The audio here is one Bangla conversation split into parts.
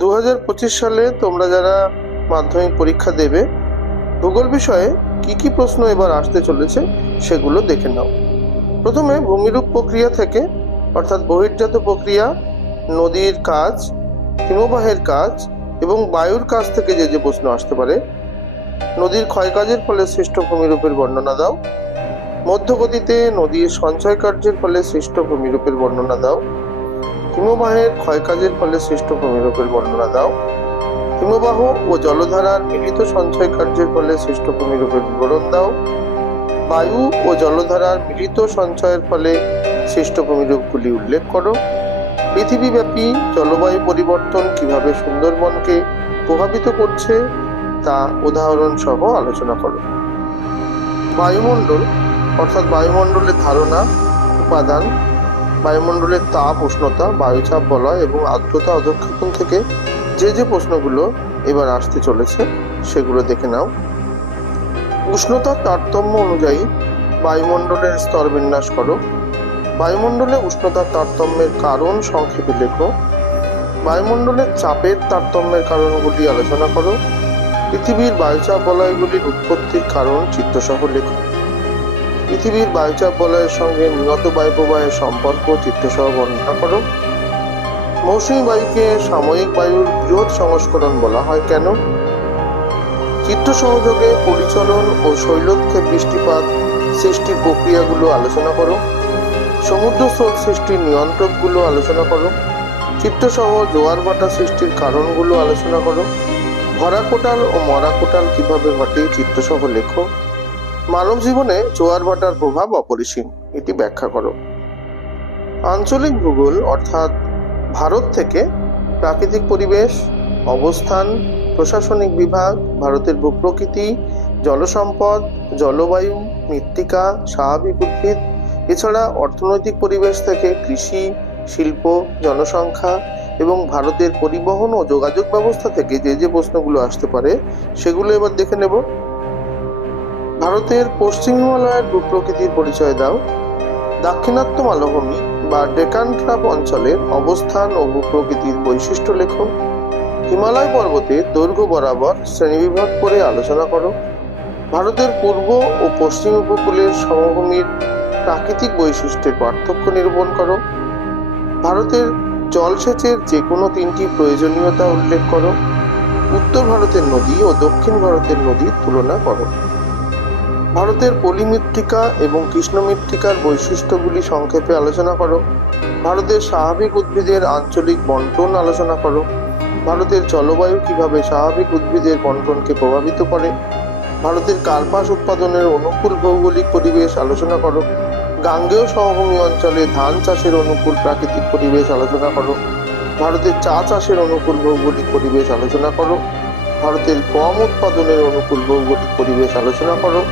2025 সালে তোমরা যারা মাধ্যমিক পরীক্ষা দেবে, ভূগোল বিষয়ে কি কি প্রশ্ন এবার আসতে চলেছে সেগুলো দেখে নাও। প্রথমে ভূমিরূপ প্রক্রিয়া থেকে, অর্থাৎ বহির্জাত প্রক্রিয়া, নদীর কাজ, হিমবাহের কাজ এবং বায়ুর কাজ থেকে যে প্রশ্ন আসতে পারে। নদীর ক্ষয়কাজের ফলে সৃষ্ট ভূমিরূপের বর্ণনা দাও। মধ্যগতিতে নদীর সঞ্চয় কার্যের ফলে সৃষ্ট ভূমিরূপের বর্ণনা দাও। হিমবাহের ক্ষয়কাজের ফলে সৃষ্ট ভূমিরূপের বর্ণনা দাও। হিমবাহ ও জলধারার মিলিত সঞ্চয় কার্যের ফলে সৃষ্ট ভূমিরূপের বিবরণ দাও। বায়ু ও জলধারার মিলিত সঞ্চয়ের ফলে সৃষ্ট ভূমিরূপগুলি উল্লেখ করো। পৃথিবীব্যাপী জলবায়ু পরিবর্তন কিভাবে সুন্দরবনকে প্রভাবিত করছে তা উদাহরণ সহ আলোচনা করো। বায়ুমণ্ডল, অর্থাৎ বায়ুমণ্ডলের ধারণা, উপাদান, বায়ুমণ্ডলের তাপ, উষ্ণতা, বায়ুচাপ বলয় এবং আর্দ্রতা অধঃক্ষেপণ থেকে যে প্রশ্নগুলো এবার আসতে চলেছে সেগুলো দেখে নাও। উষ্ণতার তারতম্য অনুযায়ী বায়ুমণ্ডলের স্তর বিন্যাস করো। বায়ুমণ্ডলে উষ্ণতার তারতম্যের কারণ সংক্ষেপে লেখো। বায়ুমণ্ডলের চাপের তারতম্যের কারণগুলি আলোচনা করো। পৃথিবীর বায়ুচাপ বলয়গুলির উৎপত্তির কারণ চিত্রসহ লেখো। পৃথিবীর বায়ুচাপ বলয়ের সঙ্গে নিয়ত বায়ু প্রবাহের সম্পর্ক চিত্রসহ বর্ণনা করো। মৌসুমী বায়ুকে সাময়িক বায়ুর বৃহৎ সংস্করণ বলা হয় কেন? চিত্র সহযোগে পরিচলন ও শৈলোৎক্ষেপ বৃষ্টিপাত সৃষ্টির প্রক্রিয়াগুলো আলোচনা করো। সমুদ্র স্রোত সৃষ্টির নিয়ন্ত্রকগুলো আলোচনা করো। চিত্রসহ জোয়ার ভাটা সৃষ্টির কারণগুলো আলোচনা করো। ভরা কোটাল ও মরা কোটাল কিভাবে ঘটে চিত্রসহ লেখো। মানব জীবনে জোয়ার ভাটার প্রভাব অপরিসীম, এটি ব্যাখ্যা করো। আঞ্চলিক ভূগোল, অর্থাৎ ভারত থেকে প্রাকৃতিক পরিবেশ, অবস্থান, প্রশাসনিক বিভাগ, ভারতের ভূপ্রকৃতি, জলসম্পদ, জলবায়ু, মৃত্তিকা, স্বাভাবিক উদ্ভিদ, এছাড়া অর্থনৈতিক পরিবেশ থেকে কৃষি, শিল্প, জনসংখ্যা এবং ভারতের পরিবহন ও যোগাযোগ ব্যবস্থা থেকে যে প্রশ্নগুলো আসতে পারে সেগুলো এবার দেখে নেব। ভারতের পশ্চিম হিমালয়ের ভূপ্রকৃতির পরিচয় দাও। দাক্ষিণাত্য মালভূমি বা ডেকান ট্রাপ অঞ্চলের অবস্থান ও ভূপ্রকৃতির বৈশিষ্ট্য লেখো। হিমালয় পর্বতের দৈর্ঘ্য বরাবর শ্রেণীবিভাগ করে আলোচনা করো। ভারতের পূর্ব ও পশ্চিম উপকূলের সমভূমির প্রাকৃতিক বৈশিষ্ট্যের পার্থক্য নিরূপণ করো। ভারতের জলসেচের যে কোনো তিনটি প্রয়োজনীয়তা উল্লেখ করো। উত্তর ভারতের নদী ও দক্ষিণ ভারতের নদীর তুলনা করো। ভারতের পলিমৃত্তিকা এবং কৃষ্ণমৃত্তিকার বৈশিষ্ট্যগুলি সংক্ষেপে আলোচনা করো। ভারতের স্বাভাবিক উদ্ভিদের আঞ্চলিক বন্টন আলোচনা করো। ভারতের জলবায়ু কিভাবে স্বাভাবিক উদ্ভিদের বন্টনকে প্রভাবিত করে। ভারতের কার্পাস উৎপাদনের অনুকূল ভৌগোলিক পরিবেশ আলোচনা করো। গাঙ্গেয় সমভূমি অঞ্চলে ধান চাষের অনুকূল প্রাকৃতিক পরিবেশ আলোচনা করো। ভারতের চা চাষের অনুকূল ভৌগোলিক পরিবেশ আলোচনা করো। ভারতের গম উৎপাদনের অনুকূল ভৌগোলিক পরিবেশ আলোচনা করো।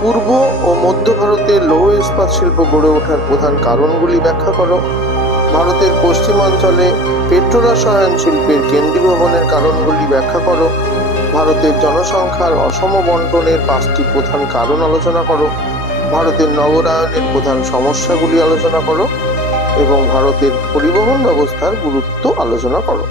পূর্ব ও মধ্য ভারতের লৌহ ইস্পাত শিল্প গড়ে ওঠার প্রধান কারণগুলি ব্যাখ্যা করো। ভারতের পশ্চিমাঞ্চলে পেট্রোরসায়ন শিল্পের কেন্দ্রীভবনের কারণগুলি ব্যাখ্যা করো। ভারতের জনসংখ্যার অসম বন্টনের 5টি প্রধান কারণ আলোচনা করো। ভারতের নগরায়নের প্রধান সমস্যাগুলি আলোচনা করো এবং ভারতের পরিবহন ব্যবস্থার গুরুত্ব আলোচনা করো।